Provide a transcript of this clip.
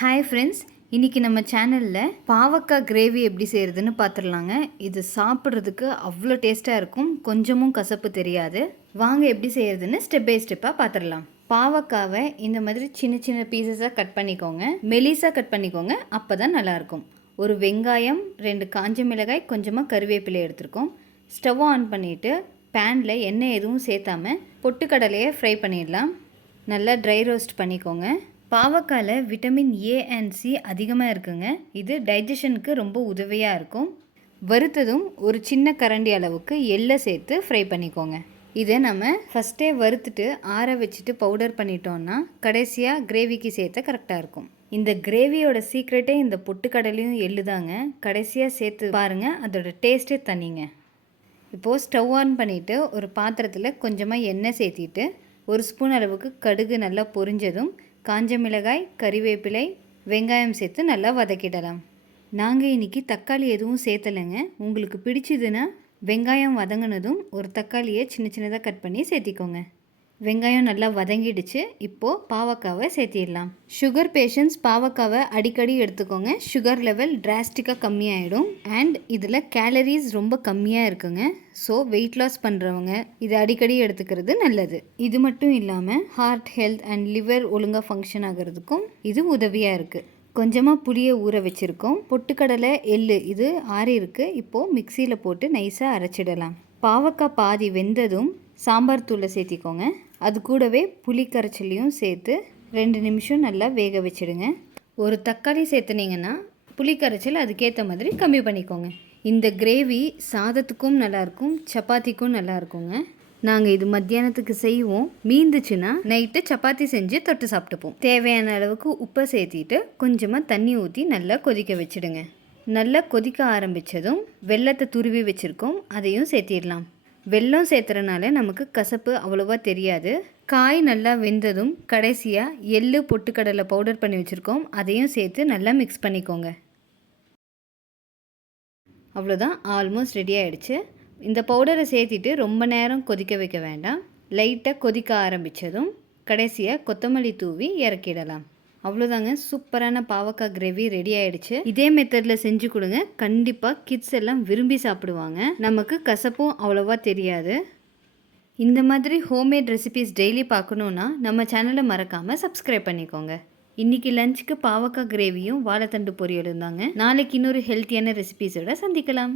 Hi friends இன்றைக்கி நம்ம சேனலில் பாவக்காய் கிரேவி எப்படி செய்கிறதுன்னு பார்த்துடலாங்க இது சாப்பிட்றதுக்கு அவ்வளோ டேஸ்ட்டாக இருக்கும் கொஞ்சமும் கசப்பு தெரியாது. வாங்க எப்படி செய்கிறதுன்னு ஸ்டெப் பை ஸ்டெப்பாக பார்த்துடலாம் பாவக்காவை இந்த மாதிரி சின்ன சின்ன பீசஸாக கட் பண்ணிக்கோங்க. மெலிசாக கட் பண்ணிக்கோங்க அப்போ தான் நல்லாயிருக்கும். ஒரு வெங்காயம் ரெண்டு காஞ்ச மிளகாய் கொஞ்சமாக கருவேப்பிலை எடுத்துருக்கோம். ஸ்டவ் ஆன் பண்ணிவிட்டு பேனில் எண்ணெய் எதுவும் சேர்த்தாம பொட்டுக்கடலையை ஃப்ரை பண்ணிடலாம். நல்லா ட்ரை ரோஸ்ட் பண்ணிக்கோங்க. பாவக்காயில் விட்டமின் ஏ அண்ட் சி அதிகமாக இருக்குங்க. இது டைஜஷனுக்கு ரொம்ப உதவியாக இருக்கும். வறுத்ததும் ஒரு சின்ன கரண்டி அளவுக்கு எள்ளை சேர்த்து ஃப்ரை பண்ணிக்கோங்க. இதை நம்ம ஃபஸ்ட்டே வறுத்துட்டு ஆற வச்சுட்டு பவுடர் பண்ணிட்டோம்னா கடைசியாக கிரேவிக்கு சேர்த்த கரெக்டாக இருக்கும். இந்த கிரேவியோட சீக்ரெட்டே இந்த பொட்டுக்கடலையும் எள்ளு தாங்க கடைசியாக சேர்த்து பாருங்கள் அதோட டேஸ்ட்டே தனிங்க. இப்போது ஸ்டவ் ஆன் பண்ணிவிட்டு ஒரு பாத்திரத்தில் கொஞ்சமாக எண்ணெய் சேர்த்திட்டு ஒரு ஸ்பூன் அளவுக்கு கடுகு நல்லா பொரிஞ்சதும் காஞ்ச மிளகாய் கறிவேப்பிலை வெங்காயம் சேர்த்து நல்லா வதக்கிடலாம். நாங்கள் இன்றைக்கி தக்காளி எதுவும் சேர்த்தலைங்க. உங்களுக்கு பிடிச்சதுன்னா வெங்காயம் வதங்கினதும் ஒரு தக்காளியை சின்ன சின்னதாக கட் பண்ணி சேர்த்திக்கோங்க. வெங்காயம் நல்லா வதங்கிடுச்சு. இப்போது பாவக்காவை சேர்த்திடலாம். சுகர் பேஷண்ட்ஸ் பாவக்காவை அடிக்கடி எடுத்துக்கோங்க. சுகர் லெவல் டிராஸ்டிக்காக கம்மியாயிடும். அண்ட் இதில் கேலரிஸ் ரொம்ப கம்மியாக இருக்குங்க. ஸோ வெயிட் லாஸ் பண்ணுறவங்க இதை அடிக்கடி எடுத்துக்கிறது நல்லது. இது மட்டும் இல்லாமல் ஹார்ட் ஹெல்த் அண்ட் லிவர் ஒழுங்காக ஃபங்க்ஷன் ஆகிறதுக்கும் இது உதவியாக இருக்குது கொஞ்சமாக புளியை ஊற வச்சுருக்கோம். பொட்டுக்கடலை எள்ளு இது ஆறி இருக்குது இப்போது மிக்சியில் போட்டு நைஸாக அரைச்சிடலாம். பாவக்காய் பாதி வெந்ததும் சாம்பார் தூளை சேர்த்திக்கோங்க. அது கூடவே புளி கரைச்சலையும் சேர்த்து ரெண்டு நிமிஷம் நல்லா வேக வச்சுடுங்க. ஒரு தக்காளி சேர்த்துனீங்கன்னா புளி கரைச்சல் அதுக்கேற்ற மாதிரி கம்மி பண்ணிக்கோங்க. இந்த கிரேவி சாதத்துக்கும் நல்லாயிருக்கும் சப்பாத்திக்கும் நல்லாயிருக்குங்க நாங்கள் இது மத்தியானத்துக்கு செய்வோம். மீந்துச்சுன்னா நைட்டு சப்பாத்தி செஞ்சு தொட்டு சாப்பிட்டுப்போம். தேவையான அளவுக்கு உப்பை சேர்த்திட்டு கொஞ்சமாக தண்ணி ஊற்றி நல்லா கொதிக்க வச்சிடுங்க. நல்லா கொதிக்க ஆரம்பித்ததும் வெள்ளத்தை துருவி வச்சுருக்கோம். அதையும் சேர்த்திடலாம். வெல்லம் சேர்த்துறனால நமக்கு கசப்பு அவ்வளோவா தெரியாது. காய் நல்லா வெந்ததும் கடைசியாக எள்ளு பொட்டுக்கடலை பவுடர் பண்ணி வச்சுருக்கோம். அதையும் சேர்த்து நல்லா மிக்ஸ் பண்ணிக்கோங்க. அவ்வளோதான் ஆல்மோஸ்ட் ரெடி ஆகிடுச்சு இந்த பவுடரை சேர்த்திட்டு ரொம்ப நேரம் கொதிக்க வைக்க வேண்டாம். லைட்டாக கொதிக்க ஆரம்பித்ததும் கடைசியாக கொத்தமல்லி தூவி இறக்கிடலாம். அவ்வளோதாங்க சூப்பரான பாவக்காய் கிரேவி ரெடி ஆயிடுச்சு. இதே மெத்தடில் செஞ்சு கொடுங்க. கண்டிப்பாக கிட்ஸ் எல்லாம் விரும்பி சாப்பிடுவாங்க. நமக்கு கசப்பும் அவ்வளோவா தெரியாது. இந்த மாதிரி ஹோம்மேட் ரெசிபிஸ் டெய்லி பார்க்கணுன்னா நம்ம சேனலை மறக்காமல் சப்ஸ்கிரைப் பண்ணிக்கோங்க. இன்றைக்கி லஞ்சுக்கு பாவக்காய் கிரேவியும் வாழைத்தண்டு பொரியலும் தாங்க. நாளைக்கு இன்னொரு ஹெல்த்தியான ரெசிபிஸோட சந்திக்கலாம்.